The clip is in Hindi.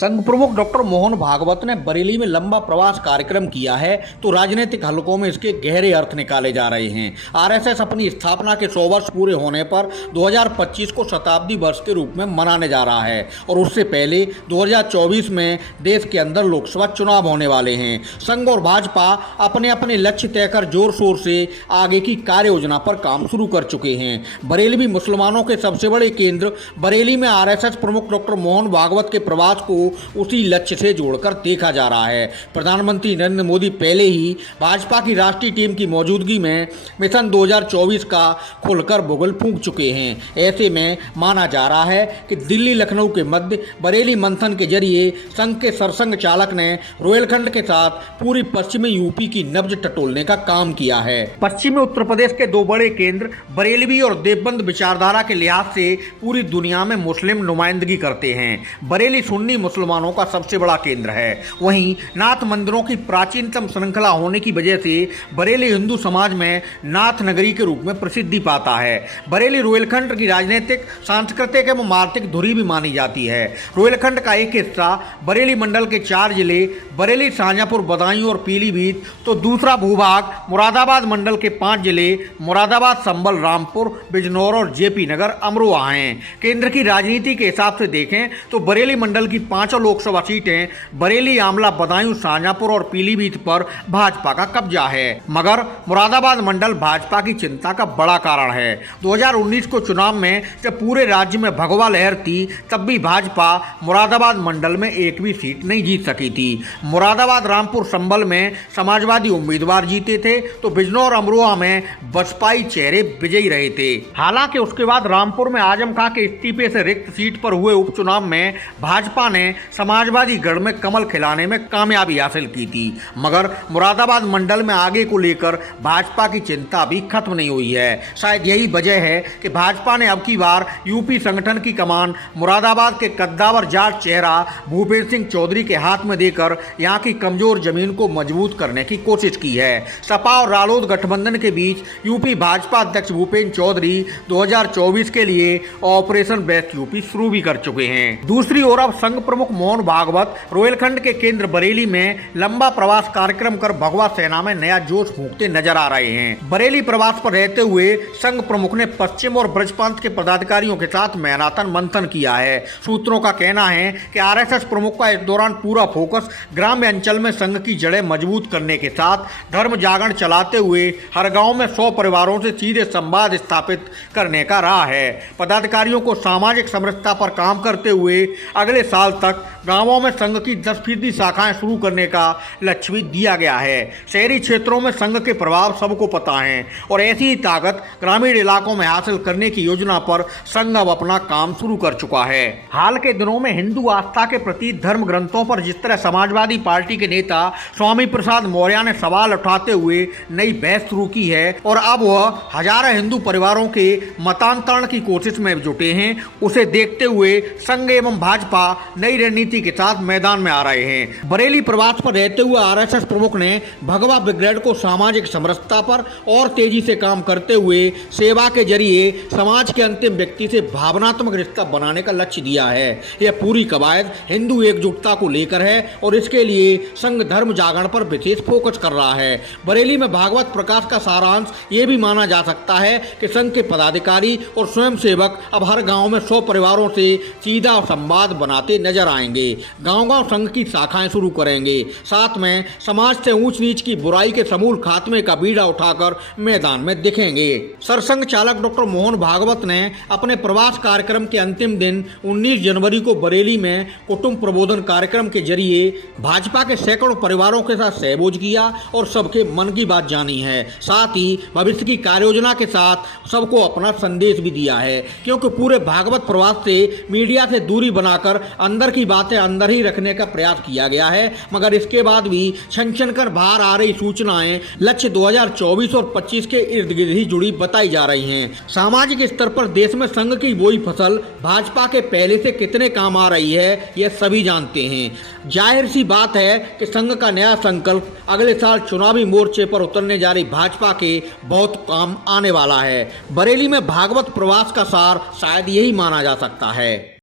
संघ प्रमुख डॉक्टर मोहन भागवत ने बरेली में लंबा प्रवास कार्यक्रम किया है तो राजनीतिक हलकों में इसके गहरे अर्थ निकाले जा रहे हैं। आरएसएस अपनी स्थापना के 100 वर्ष पूरे होने पर 2025 को शताब्दी वर्ष के रूप में मनाने जा रहा है और उससे पहले 2024 में देश के अंदर लोकसभा चुनाव होने वाले हैं। संघ और भाजपा अपने अपने लक्ष्य तय कर जोर शोर से आगे की कार्य योजना पर काम शुरू कर चुके हैं। बरेली में मुसलमानों के सबसे बड़े केंद्र बरेली में आरएसएस प्रमुख डॉक्टर मोहन भागवत के प्रवास को उसी लक्ष्य से जोड़कर देखा जा रहा है। प्रधानमंत्री नरेंद्र मोदी पहले ही भाजपा की राष्ट्रीय टीम की मौजूदगी में मिशन 2024 का खुलकर बुगल फूंक चुके हैं। ऐसे में माना जा रहा है कि दिल्ली लखनऊ के मध्य बरेली मंथन के जरिए संघ के सरसंघ चालक ने रोहिलखंड के साथ पूरी पश्चिमी यूपी की नब्ज टटोलने का काम किया है। पश्चिमी उत्तर प्रदेश के दो बड़े केंद्र बरेलवी और देवबंद विचारधारा के लिहाज से पूरी दुनिया में मुस्लिम नुमाइंदगी करते हैं। बरेली सुन्नी मुसलमानों का सबसे बड़ा केंद्र है। वहीं नाथ मंदिरों की प्राचीनतम श्रृंखला होने की वजह से बरेली हिंदू समाज में नाथ नगरी के रूप में प्रसिद्धि पाता है। बरेली रोहिलखंड की राजनीतिक, सांस्कृतिक एवं आर्थिक धुरी भी मानी जाती है। रोहिलखंड का एक हिस्सा बरेली मंडल के 4 जिले बरेली, शाहजहांपुर, बदायूं और पीलीभीत तो दूसरा भूभाग मुरादाबाद मंडल के 5 जिले मुरादाबाद, संभल, रामपुर, बिजनौर और जेपी नगर, अमरोहा हैं। केंद्र की राजनीति के हिसाब से देखें तो बरेली मंडल की 5 लोकसभा सीटें बरेली, आमला, बदायूं, शाहजहांपुर और पीलीभीत पर भाजपा का कब्जा है। मगर मुरादाबाद मंडल भाजपा की चिंता का बड़ा कारण है। 2019 को चुनाव में जब पूरे राज्य में भगवा लहर थी तब भी भाजपा मुरादाबाद मंडल में एक भी सीट नहीं जीत सकी थी। मुरादाबाद, रामपुर, संभल में समाजवादी उम्मीदवार जीते थे तो बिजनौर, अमरोहा में बसपाई चेहरे विजयी रहे थे। हालांकि उसके बाद रामपुर में आजम खां के इस्तीफे से रिक्त सीट पर हुए उपचुनाव में भाजपा ने समाजवादी गढ़ में कमल खिलाने में कामयाबी हासिल की थी। मगर मुरादाबाद मंडल में आगे को लेकर भाजपा की चिंता भी खत्म नहीं हुई है। शायद यही वजह है कि भाजपा ने अब की बार यूपी संगठन की कमान मुरादाबाद के कद्दावर जाट चेहरा भूपेंद्र सिंह चौधरी के हाथ में देकर यहां की कमजोर जमीन को मजबूत करने की कोशिश की है। सपा और रालोद गठबंधन के बीच यूपी भाजपा अध्यक्ष भूपेंद्र चौधरी 2024 के लिए ऑपरेशन बेस्ट यूपी शुरू भी कर चुके हैं। दूसरी ओर अब संघ प्रमुख मोहन भागवत रोहिलखंड के केंद्र बरेली में लंबा प्रवास कार्यक्रम कर भगवा सेना में नया जोश फूंकते नजर आ रहे हैं। बरेली प्रवास पर रहते हुए संघ प्रमुख ने पश्चिम और ब्रजपंथ के पदाधिकारियों के साथ मैराथन मंथन किया है। सूत्रों का कहना है कि आरएसएस प्रमुख का इस दौरान पूरा फोकस ग्राम्य अंचल में संघ की जड़ें मजबूत करने के साथ धर्म जागरण चलाते हुए हर गांव में 100 परिवारों से सीधे संवाद स्थापित करने का रहा है। पदाधिकारियों को सामाजिक समरसता पर काम करते हुए अगले साल तक गांवों में संघ की 10% शाखाएं शुरू करने का लक्ष्य भी दिया गया है। शहरी क्षेत्रों में संघ के प्रभाव सबको पता है और ऐसी ही ताकत ग्रामीण इलाकों में हासिल करने की योजना पर संघ अब अपना काम शुरू कर चुका है। हाल के दिनों में हिंदू आस्था के प्रति धर्म ग्रंथों पर जिस तरह समाजवादी पार्टी के नेता स्वामी प्रसाद मौर्य ने सवाल उठाते हुए नई बहस शुरू की है और अब वह हजारों हिंदू परिवारों के मतांतरण की कोशिश में जुटे हैं, उसे देखते हुए संघ एवं भाजपा नई रणनीति के साथ मैदान में आ रहे हैं। बरेली प्रवास पर रहते हुए आरएसएस प्रमुख ने भगवा ब्रिगेड को सामाजिक समरसता पर और तेजी से काम करते हुए सेवा के जरिए समाज के अंतिम व्यक्ति से भावनात्मक रिश्ता बनाने का लक्ष्य दिया है। यह पूरी कवायद हिंदू एकजुटता को लेकर है और इसके लिए संघ धर्म जागरण पर विशेष फोकस कर रहा है। बरेली में भागवत प्रकाश का सारांश ये भी माना जा सकता है कि संघ के पदाधिकारी और स्वयंसेवक अब हर गांव में 100 परिवारों से सीधा संवाद बनाते नजर आएंगे। गांव-गांव संघ की शाखाएं शुरू करेंगे। साथ में समाज से ऊंच नीच की बुराई के समूल खात्मे का बीड़ा उठाकर मैदान में दिखेंगे। सरसंघ चालक डॉक्टर मोहन भागवत ने अपने प्रवास कार्यक्रम के अंतिम दिन 19 जनवरी को बरेली में कुटुंब प्रबोधन कार्यक्रम के जरिए भाजपा के सैकड़ों परिवारों के साथ सहभोज किया और सबके मन की बात जानी है। साथ ही भविष्य की कार्ययोजना के साथ सबको अपना संदेश भी दिया है, क्योंकि पूरे भागवत प्रवास से मीडिया से दूरी बनाकर अंदर की बातें अंदर ही रखने का प्रयास किया गया है। मगर इसके बाद भी छन कर बाहर आ रही सूचनाएं लक्ष्य 2024 और 25 के इर्द गिर्द ही जुड़ी बताई जा रही हैं। सामाजिक स्तर पर देश में संघ की बोई फसल भाजपा के पहले से कितने काम आ रही है यह सभी जानते हैं। जाहिर सी बात है कि संघ का नया संकल्प अगले साल चुनावी मोर्चे पर उतरने जा रही भाजपा के बहुत काम आने वाला है। बरेली में भागवत प्रवास का सार शायद यही माना जा सकता है।